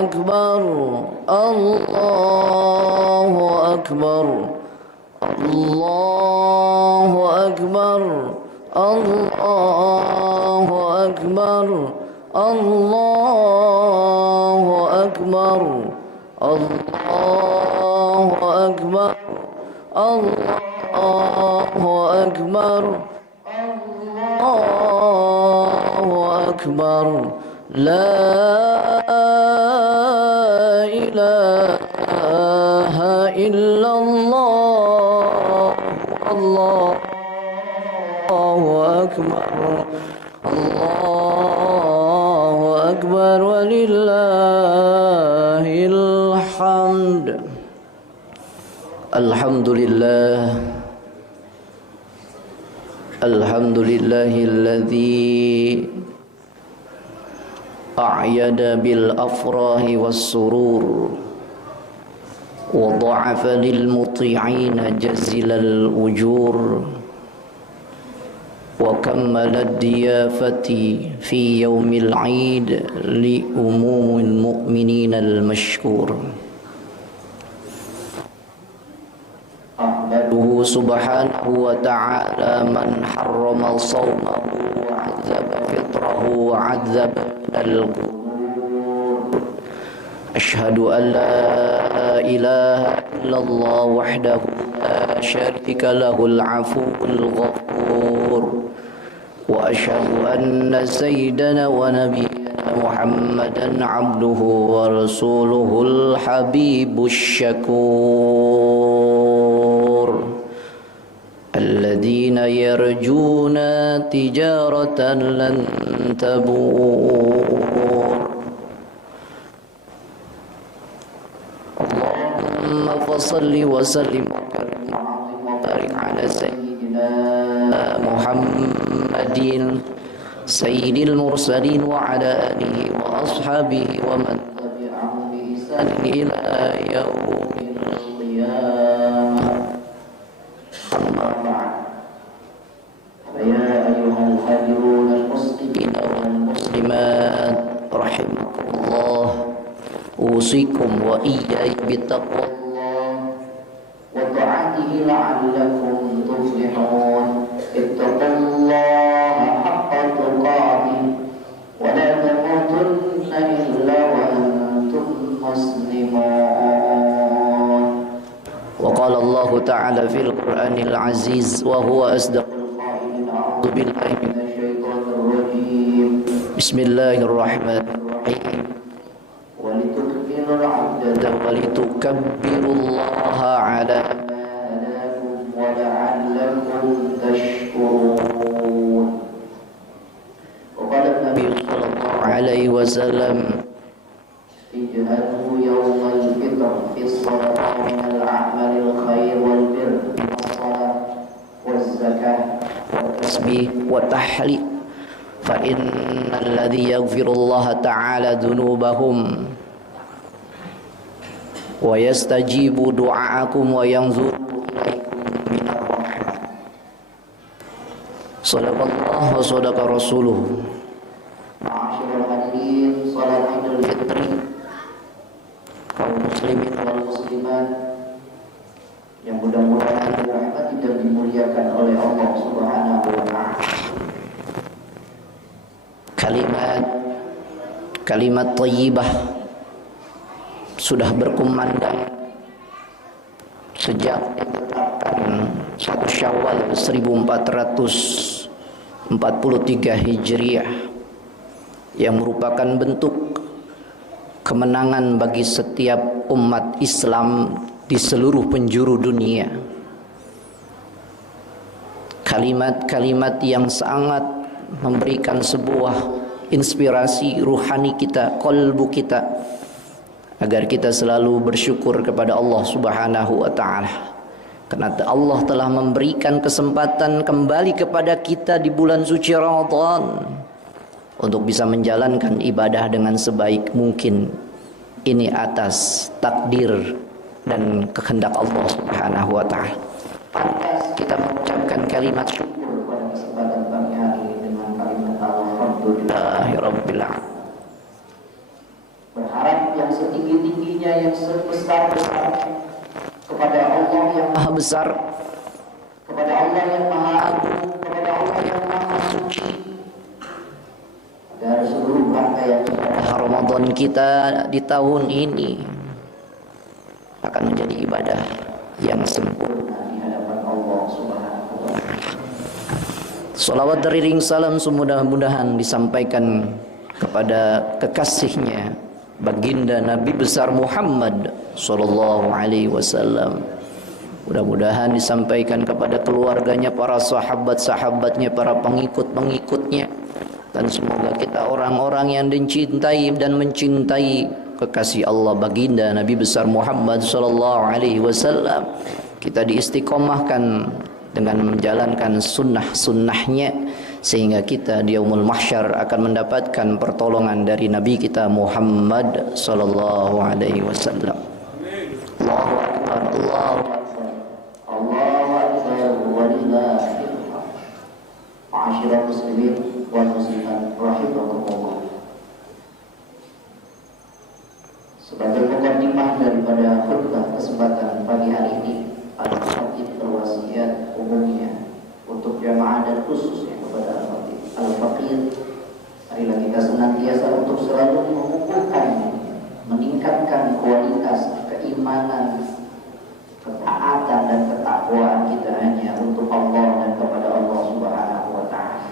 أكبر الله أكبر الله أكبر الله أكبر الله أكبر الله أكبر الله أكبر الله أكبر لا إله إلا الله الله أكبر الله أكبر ولله الحمد الحمد لله الحمد لله الذي أعيد بالأفراح والسرور وضعف للمطيعين جزل الأجور وكمل الضيافة في يوم العيد لأموم المؤمنين المشكور أحمده سبحانه وتعالى من حرم صومه وعذب فطره وعذب القبور أشهد أن لا إله إلا الله وحده لا شريك له العفو الغفور وأشهد أن سيدنا ونبينا محمدا عبده ورسوله الحبيب الشكور الذين يرجون تجارة لن تبور اللهم فصل وسلم وبارك على سيدنا محمد سيد المرسلين وعلى آله وأصحابه ومن تبعهم بإحسان إلى يوم القيامة أما بعد فيا أيها الحاضرون المسلمين والمسلمات رحمكم الله أوصيكم وإياي بتقوى الله وطاعته لعلكم تفلحون اتقوا الله حق تقاته ولا تموتن إلا وأنتم مسلمون وقال الله تعالى في القرآن العزيز وهو أصدق القائلين أعوذ بالله من الشيطان الرجيم بسم الله الرحمن الرحيم ولتكبروا العدة ولتكبروا الله على ما هداكم ولعلكم تشكرون وقال النبي صلى الله عليه وسلم اجهدوا يوم الفطر في الصلاة من الأعمال الخير والبر والصلاة والزكاة والتسبيح والتحليل فإن الذي يغفر الله تعالى ذنوبهم ويستجيب دعاءكم وينظر إليكم من الرحمة صدق الله وصدق رسوله معاشر الحاضرين صلاة Idul Fitri kaum muslimin wal muslimat yang mudah-mudahan dirahmati dan dimuliakan oleh Allah Subhanahu wa taala. Kalimat thayyibah sudah berkumandang sejak ditetapkan 1 Syawal 1443 Hijriah yang merupakan bentuk kemenangan bagi setiap umat Islam di seluruh penjuru dunia. Kalimat-kalimat yang sangat memberikan sebuah inspirasi ruhani kita, qalbu kita, agar kita selalu bersyukur kepada Allah Subhanahu wa taala. Karena Allah telah memberikan kesempatan kembali kepada kita di bulan suci Ramadan untuk bisa menjalankan ibadah dengan sebaik mungkin. Ini atas takdir dan kehendak Allah Subhanahu wa taala. Pantas kita mengucapkan kalimat syukur pada kesempatan pagi hari dengan kalimat alhamdulillahirabbil alamin. yang setinggi-tingginya, yang sebesar-besarnya, kepada Allah yang Maha Besar, kepada Allah yang Maha Agung, kepada Allah yang Maha Suci, agar seluruh rangkaian ibadah Ramadan kita di tahun ini akan menjadi ibadah yang sempurna di hadapan Allah Subhanahu wa Ta'ala. Salawat deriring salam semudah-mudahan disampaikan kepada kekasihnya baginda Nabi besar Muhammad sallallahu alaihi wasallam. Mudah-mudahan disampaikan kepada keluarganya, para sahabat-sahabatnya, para pengikut-pengikutnya, dan semoga kita orang-orang yang dicintai dan mencintai kekasih Allah baginda Nabi besar Muhammad sallallahu alaihi wasallam, kita diistiqomahkan dengan menjalankan sunnah-sunnahnya, sehingga kita di yaumul mahsyar akan mendapatkan pertolongan dari Nabi kita Muhammad sallallahu alaihi wasallam. Allahu akbar, Allahu akbar, Allahu akbar, walillahil hamd. Ma'asyiral muslimin wal muslimat rahimakumullah. Sebagai mukadimah daripada khutbah kesempatan pagi hari ini, ada hadis berwasiat umumnya untuk jamaah dan khususnya kepada al-faqir. Marilah kita senantiasa untuk selalu mengukuhkan, meningkatkan kualitas keimanan, ketaatan dan ketakwaan kita hanya untuk Allah dan kepada Allah Subhanahu wa Ta'ala.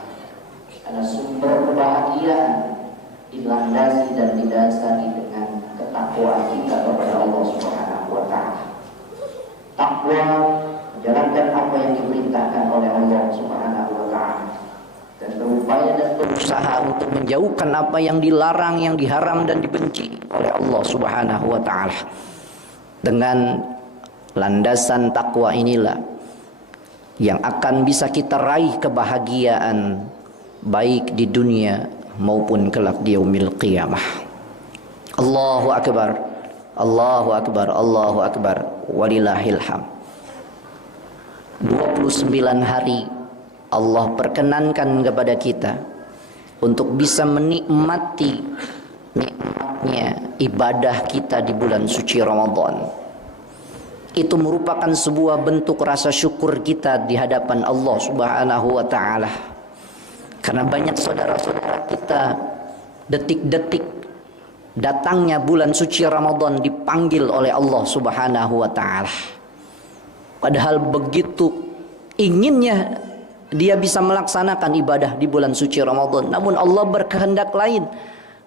Karena sumber kebahagiaan dilandasi dan didasari dengan ketakwaan kita kepada Allah Subhanahu wa Ta'ala. Takwa menjalankan apa yang diperintahkan oleh Allah Subhanahu wa Ta'ala, dan berupaya dan berusaha untuk menjauhkan apa yang dilarang, yang diharam dan dibenci oleh Allah Subhanahu wa Ta'ala. Dengan landasan takwa inilah yang akan bisa kita raih kebahagiaan baik di dunia maupun kelak di yaumil qiyamah. Allahu akbar, Allahu akbar, Allahu akbar, walillahil hamd. 29 hari Allah perkenankan kepada kita untuk bisa menikmati nikmatnya ibadah kita di bulan suci Ramadan. Itu merupakan sebuah bentuk rasa syukur kita di hadapan Allah Subhanahu wa Ta'ala. Karena banyak saudara-saudara kita detik-detik datangnya bulan suci Ramadan dipanggil oleh Allah Subhanahu wa Ta'ala. Padahal begitu inginnya dia bisa melaksanakan ibadah di bulan suci Ramadan, namun Allah berkehendak lain.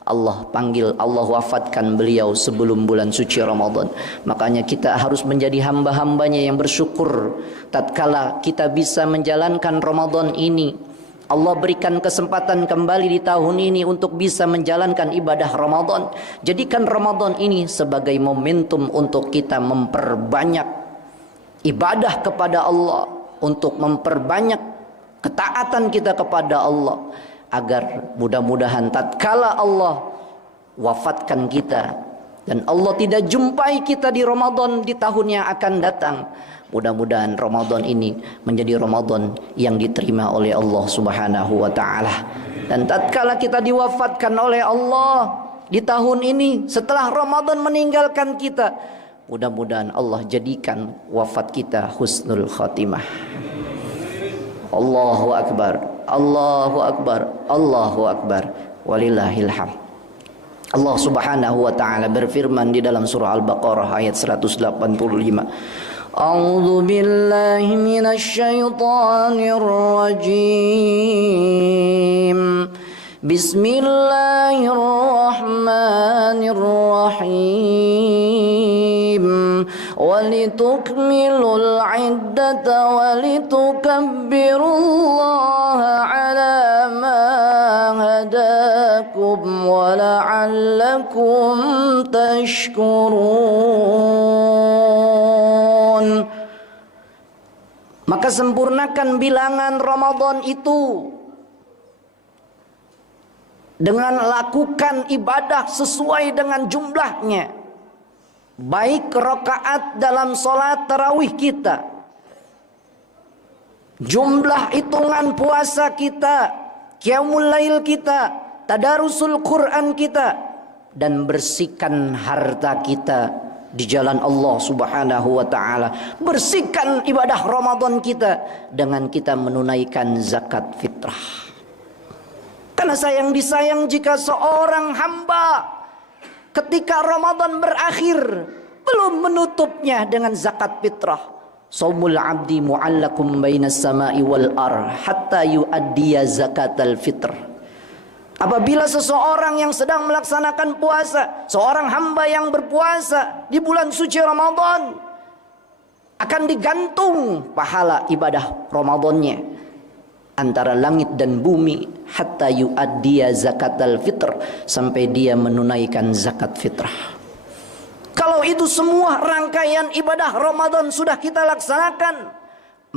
Allah panggil, Allah wafatkan beliau sebelum bulan suci Ramadan. Makanya kita harus menjadi hamba-hambanya yang bersyukur tatkala kita bisa menjalankan Ramadan ini. Allah berikan kesempatan kembali di tahun ini untuk bisa menjalankan ibadah Ramadan. Jadikan Ramadan ini sebagai momentum untuk kita memperbanyak ibadah kepada Allah, untuk memperbanyak ketaatan kita kepada Allah, agar mudah-mudahan tatkala Allah wafatkan kita dan Allah tidak jumpai kita di Ramadan di tahun yang akan datang, mudah-mudahan Ramadan ini menjadi Ramadan yang diterima oleh Allah Subhanahu wa Ta'ala. Dan tatkala kita diwafatkan oleh Allah di tahun ini setelah Ramadan meninggalkan kita, mudah-mudahan Allah jadikan wafat kita husnul khatimah. Allahu akbar, Allahu akbar, Allahu akbar, walillahil hamd. Allah Subhanahu wa Ta'ala berfirman di dalam surah Al-Baqarah ayat 185. A'udzu billahi minasy syaithanir rajim. Bismillahirrahmanirrahim. Walitukmilul iddata walitukabbirullaha ala ma hadakum wala'allakum tashkurun. Maka sempurnakan bilangan Ramadan itu dengan lakukan ibadah sesuai dengan jumlahnya, baik rakaat dalam solat tarawih kita, jumlah hitungan puasa kita, qiyamul lail kita, tadarusul Quran kita, dan bersihkan harta kita di jalan Allah Subhanahu wa taala. Bersihkan ibadah Ramadan kita dengan kita menunaikan zakat fitrah. Karena sayang disayang jika seorang hamba ketika Ramadan berakhir belum menutupnya dengan zakat fitrah. Saumul abdi mu'allakum bainas sama'i wal ar hatta yu'addiya zakatal fitr. Apabila seseorang yang sedang melaksanakan puasa, seorang hamba yang berpuasa di bulan suci Ramadan, akan digantung pahala ibadah Ramadannya antara langit dan bumi hatta yu'addiya zakatal fitr, sampai dia menunaikan zakat fitrah. Kalau itu semua rangkaian ibadah Ramadan sudah kita laksanakan,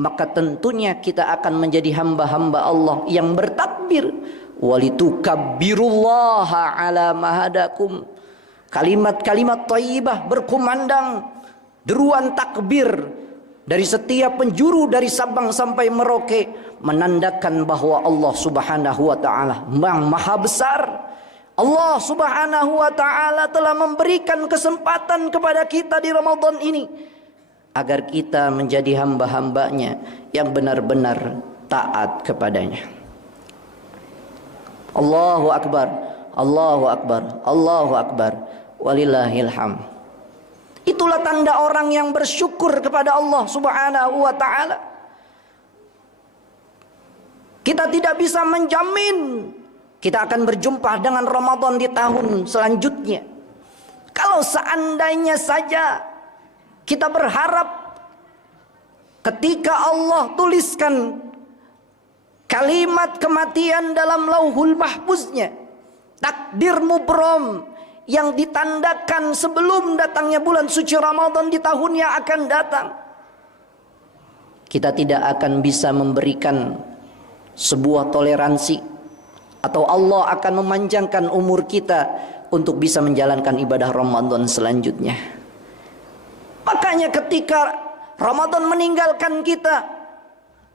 maka tentunya kita akan menjadi hamba-hamba Allah yang bertakbir. Walitukabbirullaha ala mahadakum. Kalimat-kalimat thayyibah berkumandang, deruan takbir dari setiap penjuru dari Sabang sampai Merauke menandakan bahwa Allah Subhanahu wa taala Maha besar. Allah Subhanahu wa taala telah memberikan kesempatan kepada kita di Ramadan ini agar kita menjadi hamba-hambanya yang benar-benar taat kepadanya. Allahu akbar, Allahu akbar, Allahu akbar, walillahil hamd. Itulah tanda orang yang bersyukur kepada Allah Subhanahu wa taala. Kita tidak bisa menjamin kita akan berjumpa dengan Ramadan di tahun selanjutnya. Kalau seandainya saja kita berharap ketika Allah tuliskan kalimat kematian dalam lauhul mahfuznya, takdir mubrom yang ditandakan sebelum datangnya bulan suci Ramadan di tahun yang akan datang, kita tidak akan bisa memberikan sebuah toleransi, atau Allah akan memanjangkan umur kita untuk bisa menjalankan ibadah Ramadan selanjutnya. Makanya ketika Ramadan meninggalkan kita,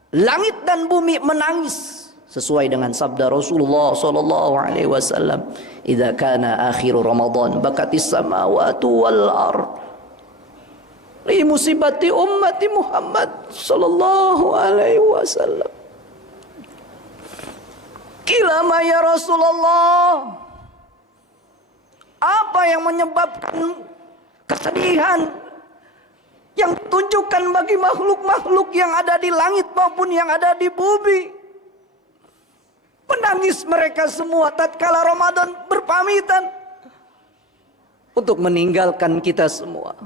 langit dan bumi menangis sesuai dengan sabda Rasulullah sallallahu alaihi wasallam, "Idza kana akhiru Ramadan bakatis samawati wal ard li musibati ummati Muhammad sallallahu alaihi wasallam." Qila ma ya Rasulullah, apa yang menyebabkan kesedihan yang ditunjukkan bagi makhluk-makhluk yang ada di langit maupun yang ada di bumi? Menangis mereka semua tatkala Ramadan berpamitan untuk meninggalkan kita semua.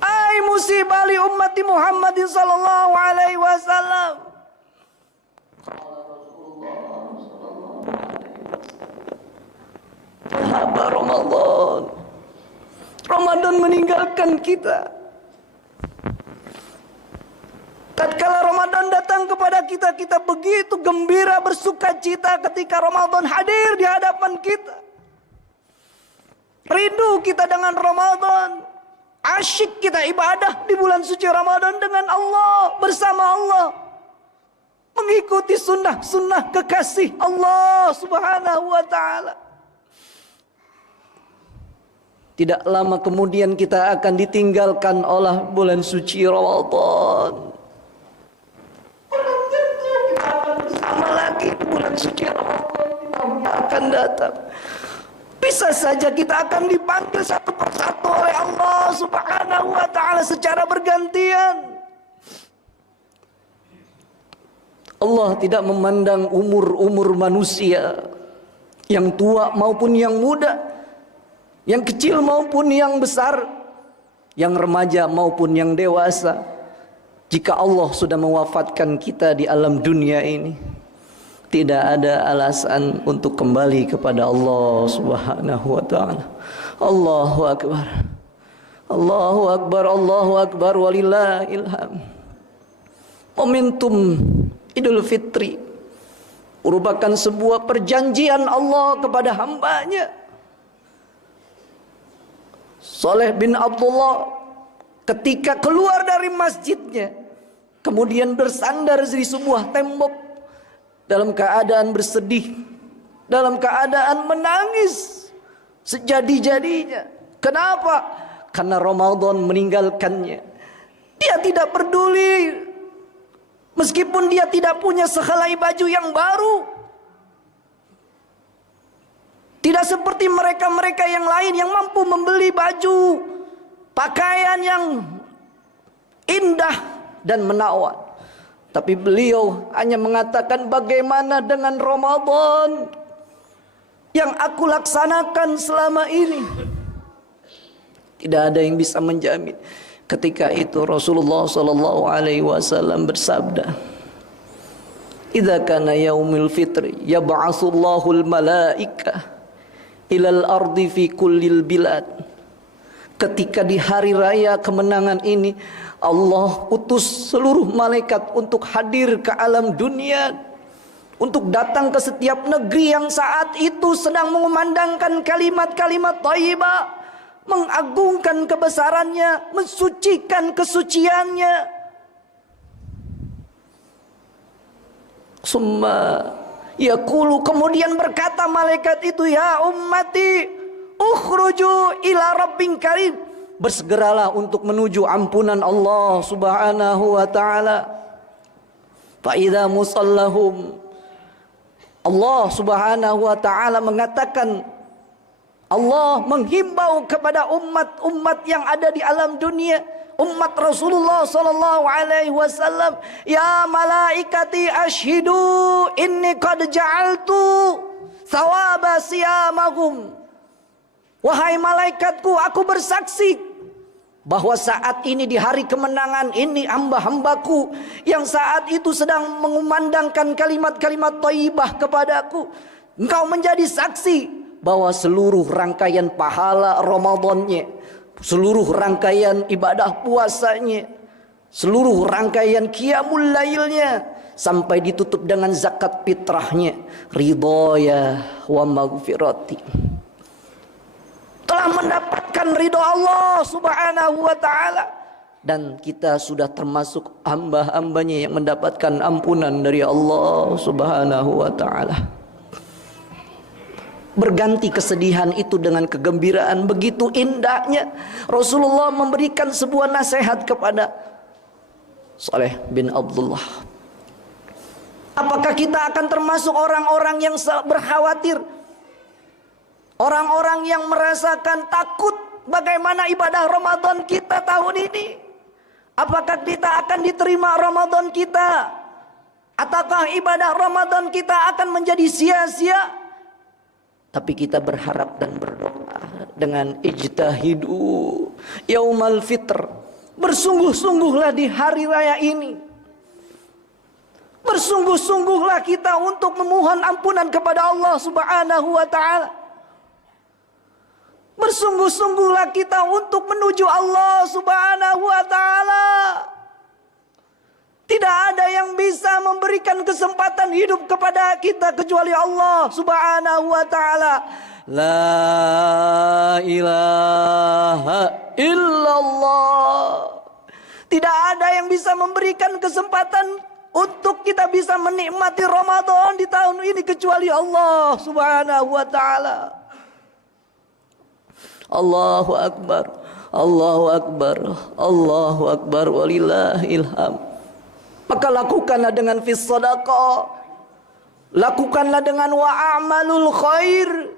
Ai musibah li ummati Muhammadin sallallahu alaihi wasallam. Haba Ramadan. Ramadan meninggalkan kita. Tatkala Ramadan datang kepada kita, kita begitu gembira bersuka cita ketika Ramadan hadir di hadapan kita. Rindu kita dengan Ramadan. Asyik kita ibadah di bulan suci Ramadan dengan Allah, bersama Allah, mengikuti sunnah-sunnah kekasih Allah Subhanahu wa ta'ala. Tidak lama kemudian kita akan ditinggalkan oleh bulan suci Ramadan. Kita akan bersama lagi di bulan suci Ramadan yang akan datang. Bisa saja kita akan dipanggil satu persatu oleh Allah Subhanahu wa ta'ala secara bergantian. Allah tidak memandang umur-umur manusia, yang tua maupun yang muda, yang kecil maupun yang besar, yang remaja maupun yang dewasa. Jika Allah sudah mewafatkan kita di alam dunia ini, tidak ada alasan untuk kembali kepada Allah Subhanahu wa ta'ala. Allahu akbar, Allahu akbar, Allahu akbar, walillahil hamd. Momentum Idul Fitri merupakan sebuah perjanjian Allah kepada hambanya. Saleh bin Abdullah ketika keluar dari masjidnya, kemudian bersandar di sebuah tembok dalam keadaan bersedih, dalam keadaan menangis sejadi-jadinya. Kenapa? Karena Ramadan meninggalkannya. Dia tidak peduli, meskipun dia tidak punya sehelai baju yang baru. Tidak seperti mereka-mereka yang lain yang mampu membeli baju, pakaian yang indah dan menawan. Tapi beliau hanya mengatakan, bagaimana dengan Ramadan yang aku laksanakan selama ini? Tidak ada yang bisa menjamin. Ketika itu Rasulullah sallallahu alaihi wasallam bersabda, "Idza kana yaumul fitri yab'atsullahul malaikah ilal ardi fi kullil bilad." Ketika di hari raya kemenangan ini, Allah utus seluruh malaikat untuk hadir ke alam dunia, untuk datang ke setiap negeri yang saat itu sedang mengumandangkan kalimat-kalimat thayyibah, mengagungkan kebesarannya, mensucikan kesuciannya. Summa yaqulu, kemudian berkata malaikat itu, ya ummati ukhruju ila rabbin karim, bersegeralah untuk menuju ampunan Allah subhanahu wa ta'ala. Fa idza musallahum, Allah subhanahu wa ta'ala mengatakan, Allah menghimbau kepada umat-umat yang ada di alam dunia, umat Rasulullah sallallahu alaihi wasallam, ya malaikati ashhidu inni qad ja'altu thawaba siyamahum. Wahai malaikatku, aku bersaksi bahwa saat ini di hari kemenangan ini hamba-hambaku yang saat itu sedang mengumandangkan kalimat-kalimat thayyibah kepadaku, engkau menjadi saksi bahwa seluruh rangkaian pahala Ramadannya, seluruh rangkaian ibadah puasanya, seluruh rangkaian qiyamul lailnya, sampai ditutup dengan zakat fitrahnya, ridhoya wa maghfirati, telah mendapatkan ridho Allah subhanahu wa ta'ala. Dan kita sudah termasuk hamba-hambanya yang mendapatkan ampunan dari Allah subhanahu wa ta'ala. Berganti kesedihan itu dengan kegembiraan. Begitu indahnya Rasulullah memberikan sebuah nasihat kepada Saleh bin Abdullah. Apakah kita akan termasuk orang-orang yang berkhawatir, orang-orang yang merasakan takut bagaimana ibadah Ramadan kita tahun ini? Apakah kita akan diterima Ramadan kita? Ataukah ibadah Ramadan kita akan menjadi sia-sia? Tapi kita berharap dan berdoa dengan ijtahidu yaumal fitr. Bersungguh-sungguhlah di hari raya ini. Bersungguh-sungguhlah kita untuk memohon ampunan kepada Allah subhanahu wa ta'ala. Bersungguh-sungguhlah kita untuk menuju Allah subhanahu wa ta'ala. Tidak ada yang bisa memberikan kesempatan hidup kepada kita kecuali Allah subhanahu wa ta'ala. La ilaha illallah. Tidak ada yang bisa memberikan kesempatan untuk kita bisa menikmati Ramadan di tahun ini kecuali Allah subhanahu wa ta'ala. Allahu akbar, Allahu akbar, Allahu akbar, walillahil hamd. Maka lakukanlah dengan fis sadaqah, lakukanlah dengan wa'amalul khair,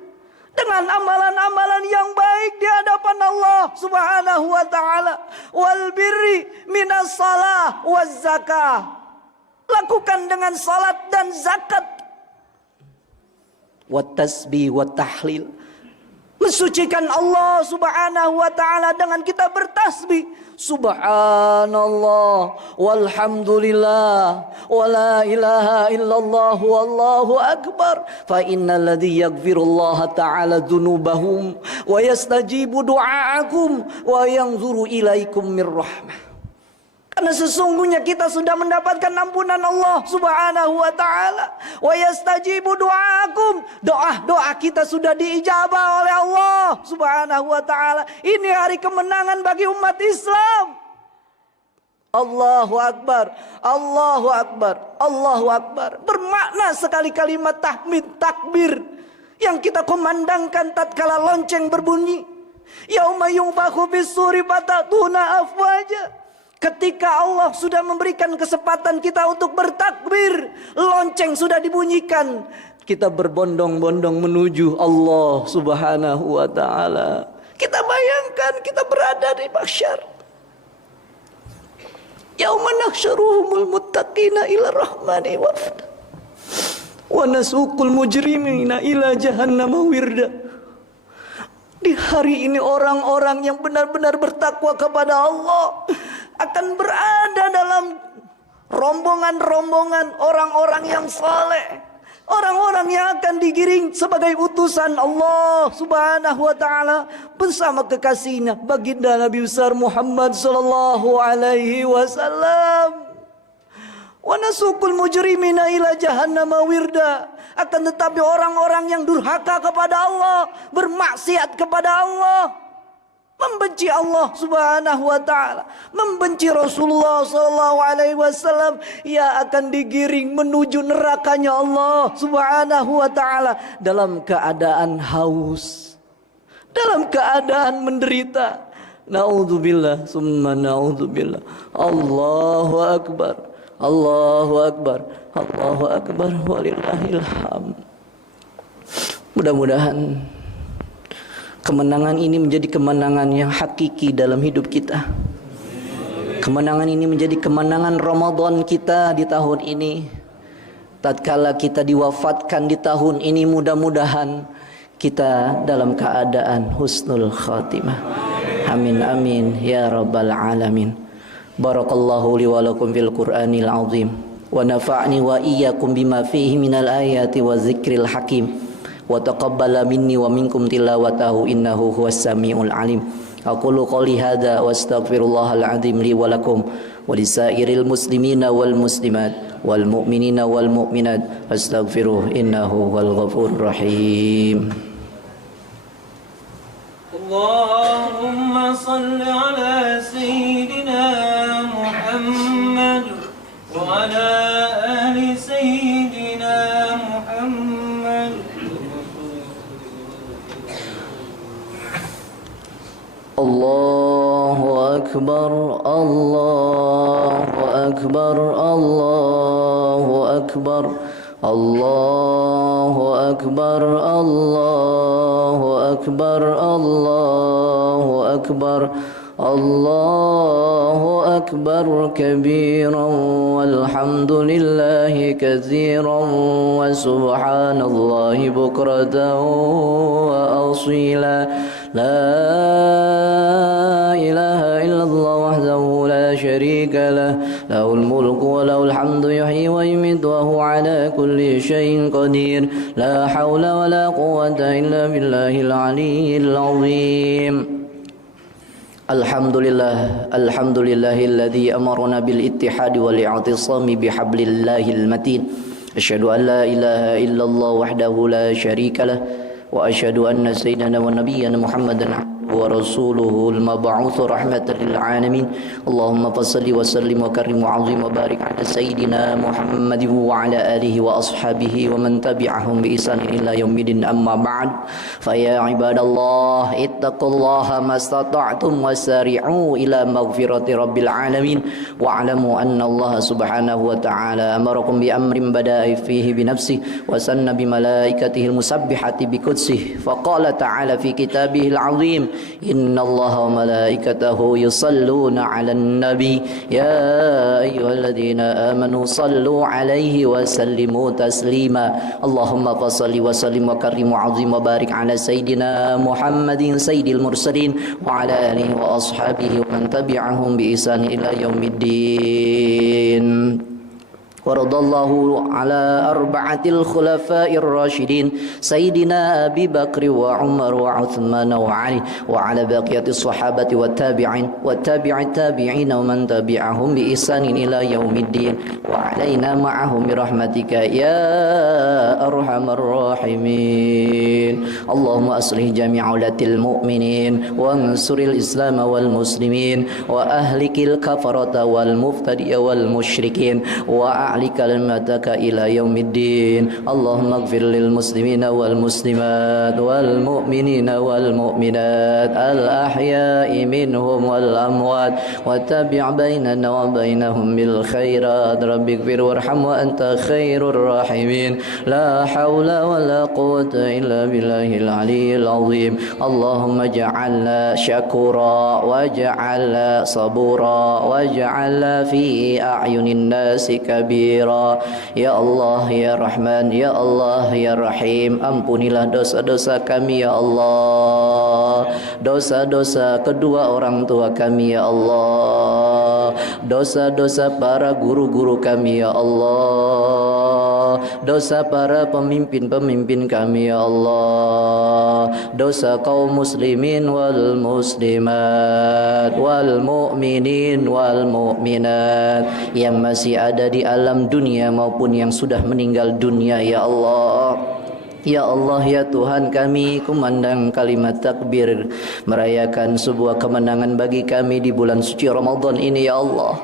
dengan amalan-amalan yang baik di hadapan Allah subhanahu wa ta'ala. Wal birri minas salah waz zakah, lakukan dengan salat dan zakat. Wat tasbih wat tahlil, mensucikan Allah subhanahu wa ta'ala dengan kita bertasbih. Subhanallah walhamdulillah wa la ilaha illallah wallahu akbar. Fa innal ladzi yaghfirullaha ta'ala dzunubahum wa yastajibu du'aakum wa yanzuru ilaikum mir rahmah. Karena sesungguhnya kita sudah mendapatkan ampunan Allah subhanahu wa ta'ala. Wa yastajibu du'aakum, doa-doa kita sudah diijabah oleh Allah subhanahu wa ta'ala. Ini hari kemenangan bagi umat Islam. Allahu akbar, Allahu akbar, Allahu akbar. Bermakna sekali kalimat tahmid, takbir. yang kita kumandangkan tatkala lonceng berbunyi. Yauma yunfakhu fis-suri fatatuna afwaja. Ketika Allah sudah memberikan kesempatan kita untuk bertakbir, lonceng sudah dibunyikan, kita berbondong-bondong menuju Allah Subhanahu wa taala. Kita bayangkan kita berada di mahsyar. Yauma nahsyuruhumul muttaqina ila rahmani wafda wa nasuqul mujrimina ila jahannama wirda. Di hari ini orang-orang yang benar-benar bertakwa kepada Allah akan berada dalam rombongan-rombongan orang-orang yang saleh, orang-orang yang akan digiring sebagai utusan Allah Subhanahu wa taala bersama kekasihnya baginda Nabi besar Muhammad sallallahu alaihi wasallam. Wa nasuqul mujrimina ila jahannama wirda. Akan tetapi orang-orang yang durhaka kepada Allah, bermaksiat kepada Allah, membenci Allah Subhanahu wa taala, membenci Rasulullah sallallahu alaihi wasallam, ia akan digiring menuju nerakanya Allah Subhanahu wa taala dalam keadaan haus, dalam keadaan menderita. Naudzubillah summa naudzubillah. Allahu akbar. Allahu akbar. Allahu akbar walillahil hamd. Mudah-mudahan kemenangan ini menjadi kemenangan yang hakiki dalam hidup kita. Kemenangan ini menjadi kemenangan Ramadan kita di tahun ini. Tatkala kita diwafatkan di tahun ini, mudah-mudahan kita dalam keadaan husnul khatimah. Amin amin ya rabbal alamin. Barakallahu li wa lakum fil Qur'anil azim wa nafa'ni wa iyyakum bima fihi minal ayati wa zikril hakim wa taqabbala minni wa minkum tilawatahu innahu huwas samiul alim. Aqulu qouli hadza wa astaghfirullahal azim li wa lakum wa lisairil muslimina wal muslimat wal mu'minina wal mu'minat astaghfiruh innahu wal ghafurur rahim. Allahumma salli ala sayyidina Muhammad wa ala ali sayyidina Muhammad. Allahu akbar, Allahu akbar, Allahu akbar, Allahu akbar, Allahu akbar, Allahu akbar, Allahu akbar kabiran walhamdulillahi katsiran wa subhanallahi bukratan wa asila. La ilaha illallah wahdahu la syarika lah, lahul mulku wa lahul hamdu yuhyi wa yumiitu wa huwa ala kulli syai'in qadir. La haula wa la quwwata illa billahil aliyyil azim. Alhamdulillah, alhamdulillahilladzi amarna bil ittihadi wal i'tisami bihablillahil matin. Asyhadu an la ilaha illallah wahdahu la syarika lah wa asyhadu anna sayyidana wa nabiyyana Muhammadan wa rasuluhu al-mab'utsu rahmatan lil alamin. Allahumma fassalli wa sallim wa karrim wa 'azim wa barik ala sayyidina Muhammad wa ala alihi wa ashabihi wa man tabi'ahum bi ihsan ila yaumil amma ba'd. Fa ya ibadallah ittaqullaha mastata'tum wasari'u ila maghfirati rabbil alamin wa 'alamu anna Allah subhanahu wa ta'ala amarakum bi amrin bada'a fihi bi nafsihi wa sanna bi malaikatihi al-musabbihati bi qudsihi. Fa qala ta'ala fi kitabihil 'azim Inna Allah wa malaikatahu yusalluna ala nabi ya ayyuhalladzina amanu sallu alaihi wa sallimu taslima. Allahumma fasalli wa sallim wa karrim wa azim wa barik ala sayyidina Muhammadin sayyidil mursalin wa ala alihi wa ashabihi wa man tabi'ahum bi ihsan ila yaumiddin. ورضى الله على أربعة الخلفاء الراشدين سيدنا أبي بكر وعمر وعثمان وعلي وعلى بقية الصحابة والتابعين والتابع التابعين ومن تبعهم بإحسان إلى يوم الدين وعلينا معهم برحمتك يا أرحم الراحمين. اللهم أصلح جميع ولاة المؤمنين وانصر الإسلام والمسلمين وأهلك الكفرة والمبتدئ والمشركين وأعلِ كلمتك إلى يوم الدين. اللهم اغفر للمسلمين والمسلمات والمؤمنين والمؤمنات الأحياء منهم والأموات وتابع بيننا وبينهم بالخيرات. رب اغفر وارحم وأنت خير الراحمين. لا حول ولا قوة إلا بالله العلي العظيم. اللهم اجعلنا شكورا واجعلنا صبورا واجعلنا في أعين الناس كبيرا. Ya Allah ya Rahman, ya Allah ya Rahim, ampunilah dosa-dosa kami ya Allah, dosa-dosa kedua orang tua kami ya Allah, dosa-dosa para guru-guru kami ya Allah, dosa para pemimpin-pemimpin kami ya Allah, dosa kaum muslimin wal muslimat wal mu'minin wal mu'minat yang masih ada di alam dunia maupun yang sudah meninggal dunia ya Allah. Ya Allah ya Tuhan kami, kumandang kalimat takbir merayakan sebuah kemenangan bagi kami di bulan suci Ramadan ini ya Allah.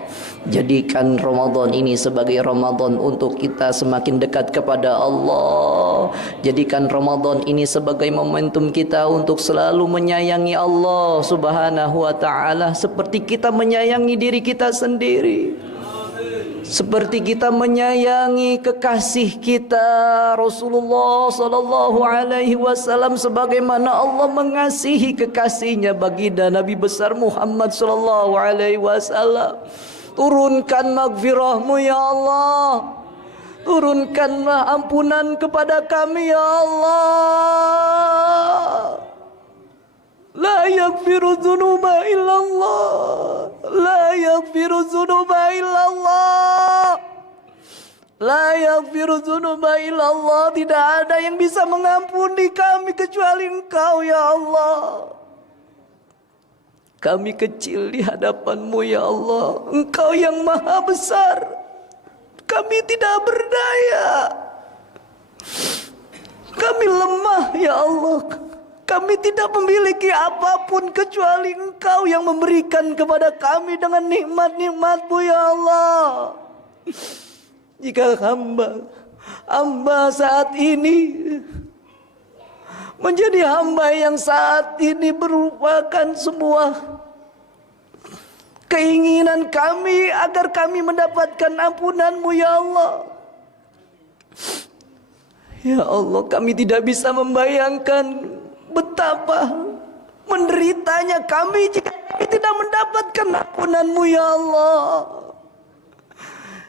Jadikan Ramadan ini sebagai Ramadan untuk kita semakin dekat kepada Allah. Jadikan Ramadan ini sebagai momentum kita untuk selalu menyayangi Allah Subhanahu wa ta'ala seperti kita menyayangi diri kita sendiri, seperti kita menyayangi kekasih kita Rasulullah sallallahu alaihi wasallam sebagaimana Allah mengasihi kekasihnya baginda Nabi besar Muhammad sallallahu alaihi wasallam. Turunkan maghfirahmu ya Allah, turunkanlah ampunan kepada kami ya Allah. La yaghfiru dzunuba illallah, la yaghfiru dzunuba illallah, la yaghfiru dzunuba illallah. Tidak ada yang bisa mengampuni kami kecuali Engkau ya Allah. Kami kecil di hadapan-Mu ya Allah. Engkau yang maha besar, kami tidak berdaya, kami lemah ya Allah. Kami tidak memiliki apapun kecuali Engkau yang memberikan kepada kami dengan nikmat-nikmat-Mu ya Allah. Jika hamba saat ini menjadi hamba yang saat ini merupakan semua keinginan kami agar kami mendapatkan ampunan-Mu ya Allah. Ya Allah, kami tidak bisa membayangkan betapa menderitanya kami jika kami tidak mendapatkan ampunan-Mu ya Allah.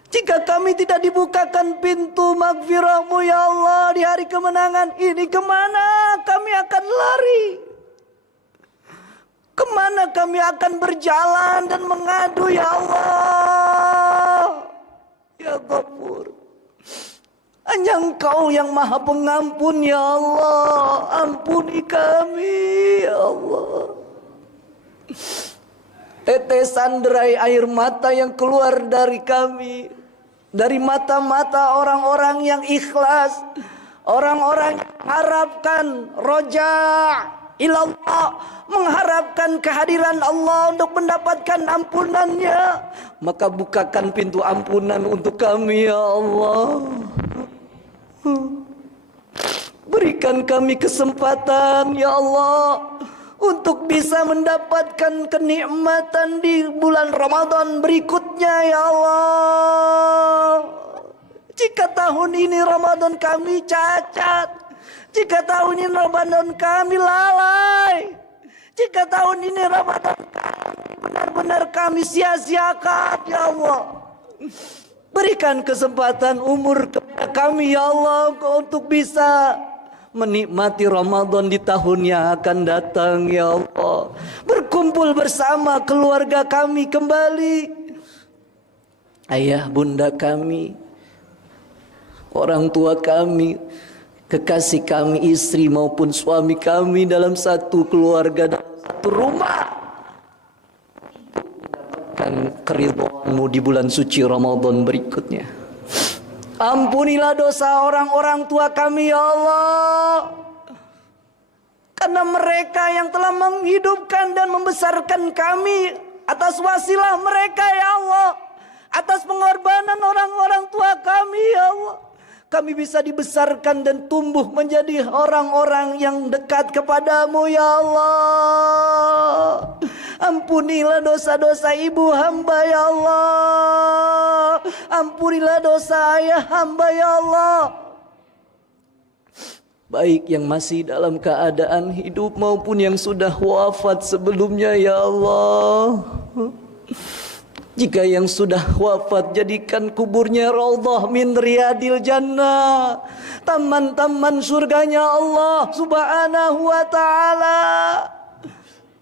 Jika kami tidak dibukakan pintu maghfirah-Mu ya Allah di hari kemenangan ini, kemana kami akan lari? Kemana kami akan berjalan dan mengadu ya Allah? Ya Ghafur, hanya Engkau yang maha pengampun ya Allah. Ampuni kami ya Allah. Tetesan derai air mata yang keluar dari kami, dari mata-mata orang-orang yang ikhlas, orang-orang yang mengharapkan roja ilallah, mengharapkan kehadiran Allah untuk mendapatkan ampunannya, maka bukakan pintu ampunan untuk kami ya Allah. Berikan kami kesempatan ya Allah untuk bisa mendapatkan kenikmatan di bulan Ramadan berikutnya ya Allah. Jika tahun ini Ramadan kami cacat, jika tahun ini Ramadan kami lalai, jika tahun ini Ramadan kami benar-benar kami sia-siakan ya Allah, berikan kesempatan umur kepada kami ya Allah untuk bisa menikmati Ramadan di tahun yang akan datang ya Allah. Berkumpul bersama keluarga kami kembali, ayah bunda kami, orang tua kami, kekasih kami, istri maupun suami kami dalam satu keluarga, dalam satu rumah, dan keridhaan-Mu di bulan suci Ramadan berikutnya. Ampunilah dosa orang-orang tua kami ya Allah, karena mereka yang telah menghidupkan dan membesarkan kami, atas wasilah mereka ya Allah atas pengorbanan orang-orang tua kami ya Allah, kami bisa dibesarkan dan tumbuh menjadi orang-orang yang dekat kepadamu ya Allah. Ampunilah dosa-dosa ibu hamba ya Allah. Ampunilah dosa ayah hamba ya Allah. Baik yang masih dalam keadaan hidup maupun yang sudah wafat sebelumnya ya Allah. Jika yang sudah wafat, jadikan kuburnya raudhah min riyadil jannah, taman-taman surganya Allah subhanahu wa ta'ala.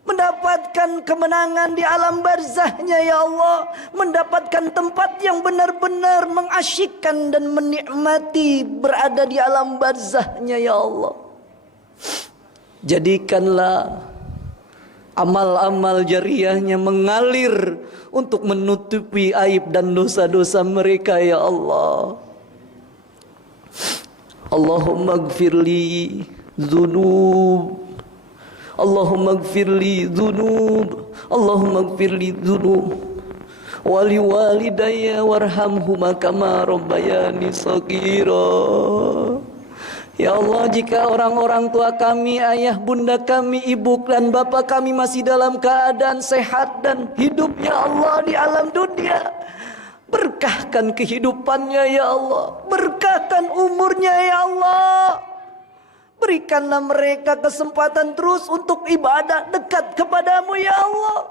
Mendapatkan kemenangan di alam barzahnya ya Allah, mendapatkan tempat yang benar-benar mengasyikkan dan menikmati berada di alam barzahnya ya Allah. Jadikanlah amal-amal jariyahnya mengalir untuk menutupi aib dan dosa-dosa mereka ya Allah. Allahumma gfirli dzunub, Allahumma gfirli dzunub, Allahumma gfirli dzunub, wali walidayya warhamhuma kama rabbayani shaghira. Ya Allah, jika orang-orang tua kami, ayah bunda kami, ibu dan bapak kami masih dalam keadaan sehat dan hidup ya Allah di alam dunia, berkahkan kehidupannya ya Allah, berkahkan umurnya ya Allah. Berikanlah mereka kesempatan terus untuk ibadah dekat kepadamu ya Allah,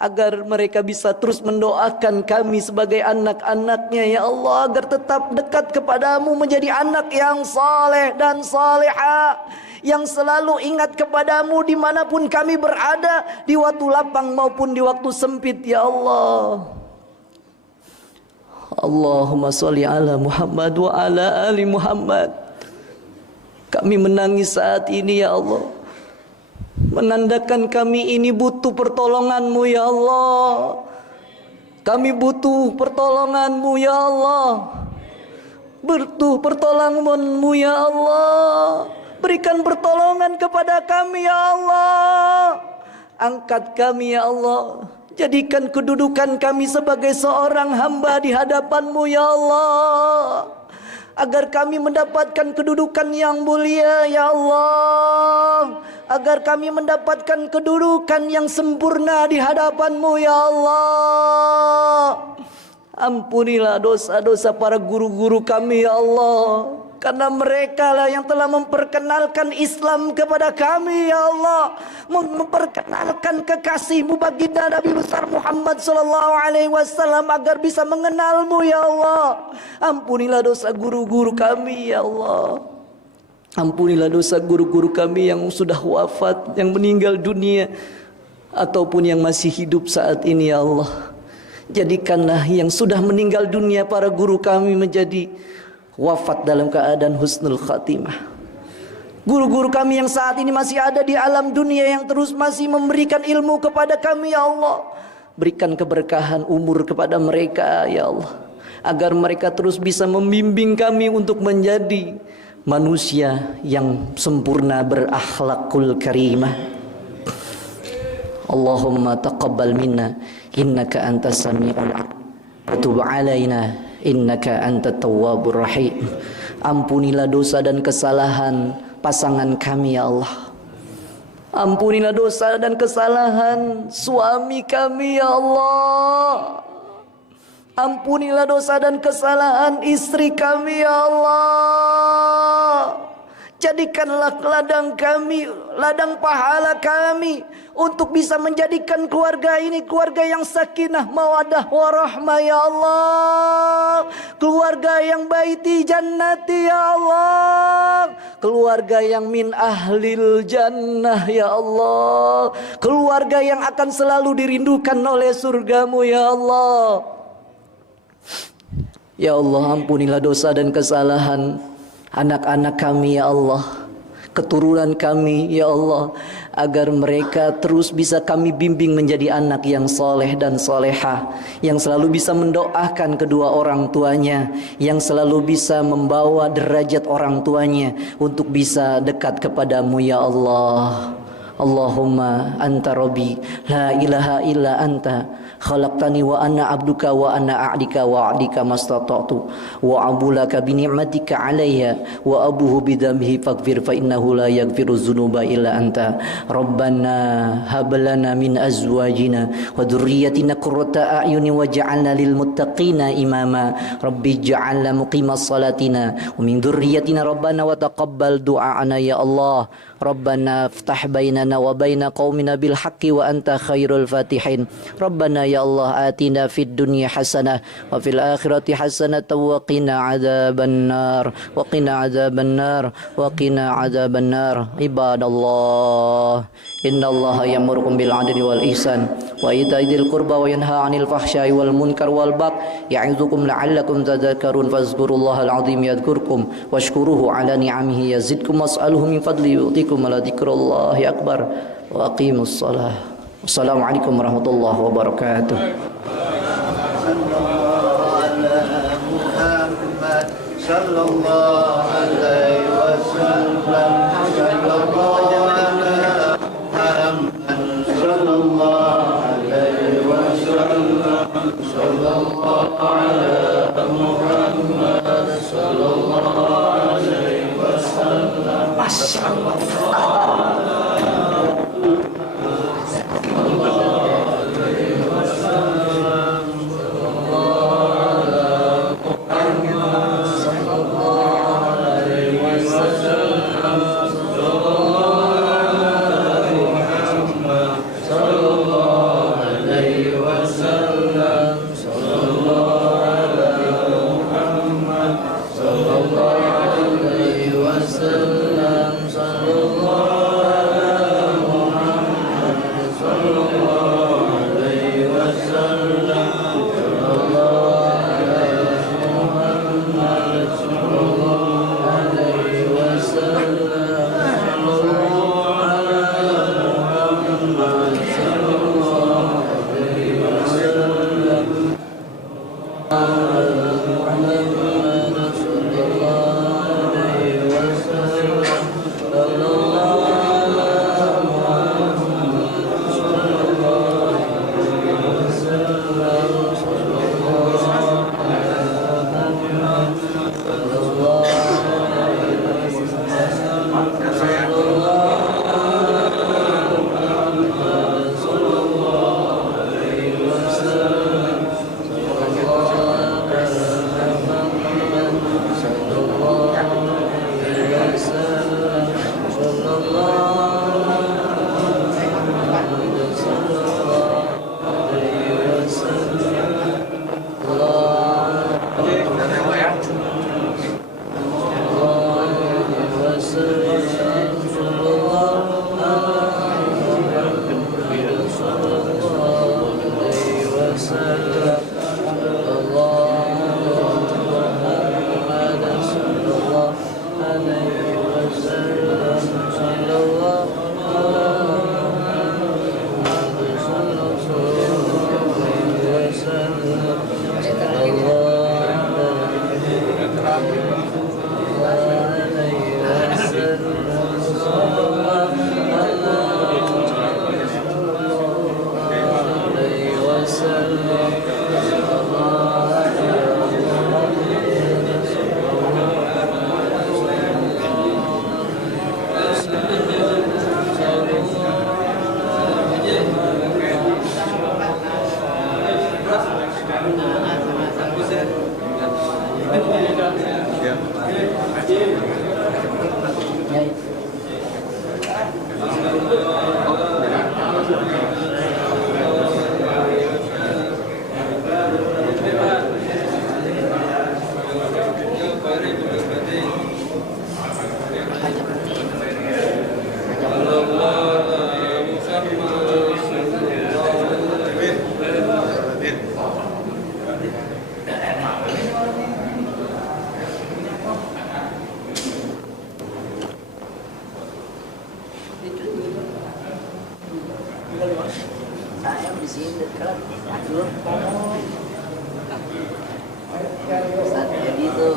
agar mereka bisa terus mendoakan kami sebagai anak-anaknya ya Allah, agar tetap dekat kepadamu, menjadi anak yang saleh dan salehah, yang selalu ingat kepadamu dimanapun kami berada, di waktu lapang maupun di waktu sempit ya Allah. Allahumma sholli ala Muhammad wa ala ali Muhammad. Kami menangis saat ini ya Allah, menandakan kami ini butuh pertolonganmu ya Allah. Kami butuh pertolonganmu ya Allah, butuh pertolonganmu ya Allah. Berikan pertolongan kepada kami ya Allah. Angkat kami ya Allah, jadikan kedudukan kami sebagai seorang hamba di hadapanmu ya Allah, agar kami mendapatkan kedudukan yang mulia ya Allah, agar kami mendapatkan kedudukan yang sempurna di hadapanmu ya Allah. Ampunilah dosa-dosa para guru-guru kami ya Allah, karena mereka lah yang telah memperkenalkan Islam kepada kami ya Allah, memperkenalkan kekasihmu baginda Nabi besar Muhammad sallallahu alaihi wasallam agar bisa mengenalmu ya Allah. Ampunilah dosa guru-guru kami ya Allah. Ampunilah dosa guru-guru kami yang sudah wafat, yang meninggal dunia, ataupun yang masih hidup saat ini ya Allah. Jadikanlah yang sudah meninggal dunia para guru kami menjadi wafat dalam keadaan husnul khatimah. Guru-guru kami yang saat ini masih ada di alam dunia, yang terus masih memberikan ilmu kepada kami ya Allah, berikan keberkahan umur kepada mereka ya Allah, agar mereka terus bisa membimbing kami untuk menjadi manusia yang sempurna berakhlakul karimah. Allahumma taqabbal minna innaka antas samiul alim wa tub alaina innaka antat tawwabur rahim. Ampunilah dosa dan kesalahan pasangan kami ya Allah. Ampunilah dosa dan kesalahan suami kami ya Allah. Ampunilah dosa dan kesalahan istri kami ya Allah. Jadikanlah ladang kami, ladang pahala kami, untuk bisa menjadikan keluarga ini keluarga yang sakinah mawadah warahmah ya Allah, keluarga yang baiti jannati ya Allah, keluarga yang min ahlil jannah ya Allah, keluarga yang akan selalu dirindukan oleh surgamu ya Allah. Ya Allah, ampunilah dosa dan kesalahan anak-anak kami ya Allah, keturunan kami ya Allah, agar mereka terus bisa kami bimbing menjadi anak yang soleh dan solehah, yang selalu bisa mendoakan kedua orang tuanya, yang selalu bisa membawa derajat orang tuanya untuk bisa dekat kepadamu ya Allah. Allahumma anta rabbi la ilaha illa anta khalaqtani wa ana abduka wa ana a'dika wa a'dika mastata'tu wa abulaka bi ni'matika alayya wa abuhu bi dhanbihi faghfir fa innahu la yaghfiru dzunuba illa anta. Rabbana hab lana min azwajina wa dhurriyyatina qurrata a'yuni waj'alna lil muttaqina imama. Rabbi ij'alna muqimas salatina wa min dhurriyyatina rabbana wa taqabbal du'ana ya Allah. Rabbana iftah bainana wa baina qaumina bil haqqi wa anta khairul fatihin. Rabbana ya Allah atina fid dunya hasanah wa fil akhirati hasanah wa qina adzaban nar wa qina adzaban nar wa qina adzaban nar. Ibadallah, innallaha ya'murukum bil 'adli wal ihsan wa ita'i dzil qurba wa yanha 'anil fahsya'i wal munkar wal baghi ya'idzukum la'allakum tadhakkarun. Fazkurullahal 'azim yadhkurkum washkuruhu 'ala ni'amihi yazidkum was'aluhu min fadli yu'tikum ala dzikrillahi akbar wa aqimus shalah. Wassalamualaikum warahmatullahi wabarakatuh. Sallallahu alaihi wasallam. Masya Allah. Saya di sini dekat aduh saat jadi itu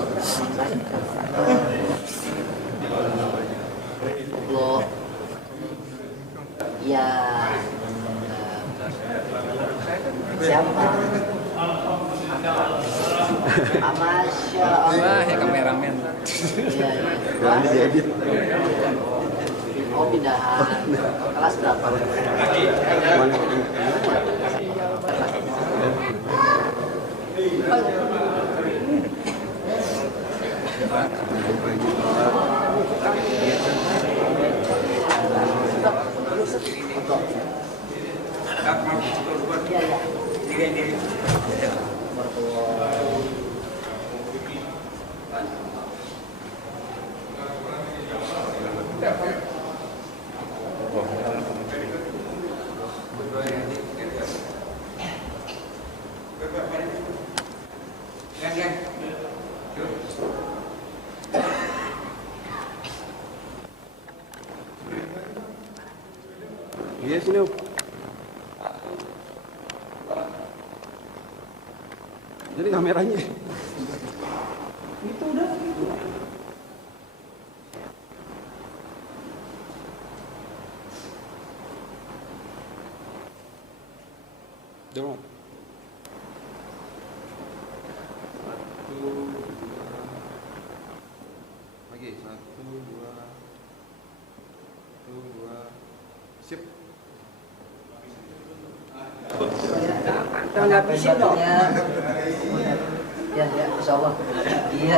lo Iya. Siapa? Masya Allah. Ya kameramen. Iya, iya. Oh, pindahan. Kelas berapa? Iya sini. Jadi kameranya. Itu udah. Dorong. Lagi 1, 2. Sip. Jangan habisin dong. Ya, insya Allah. Iya.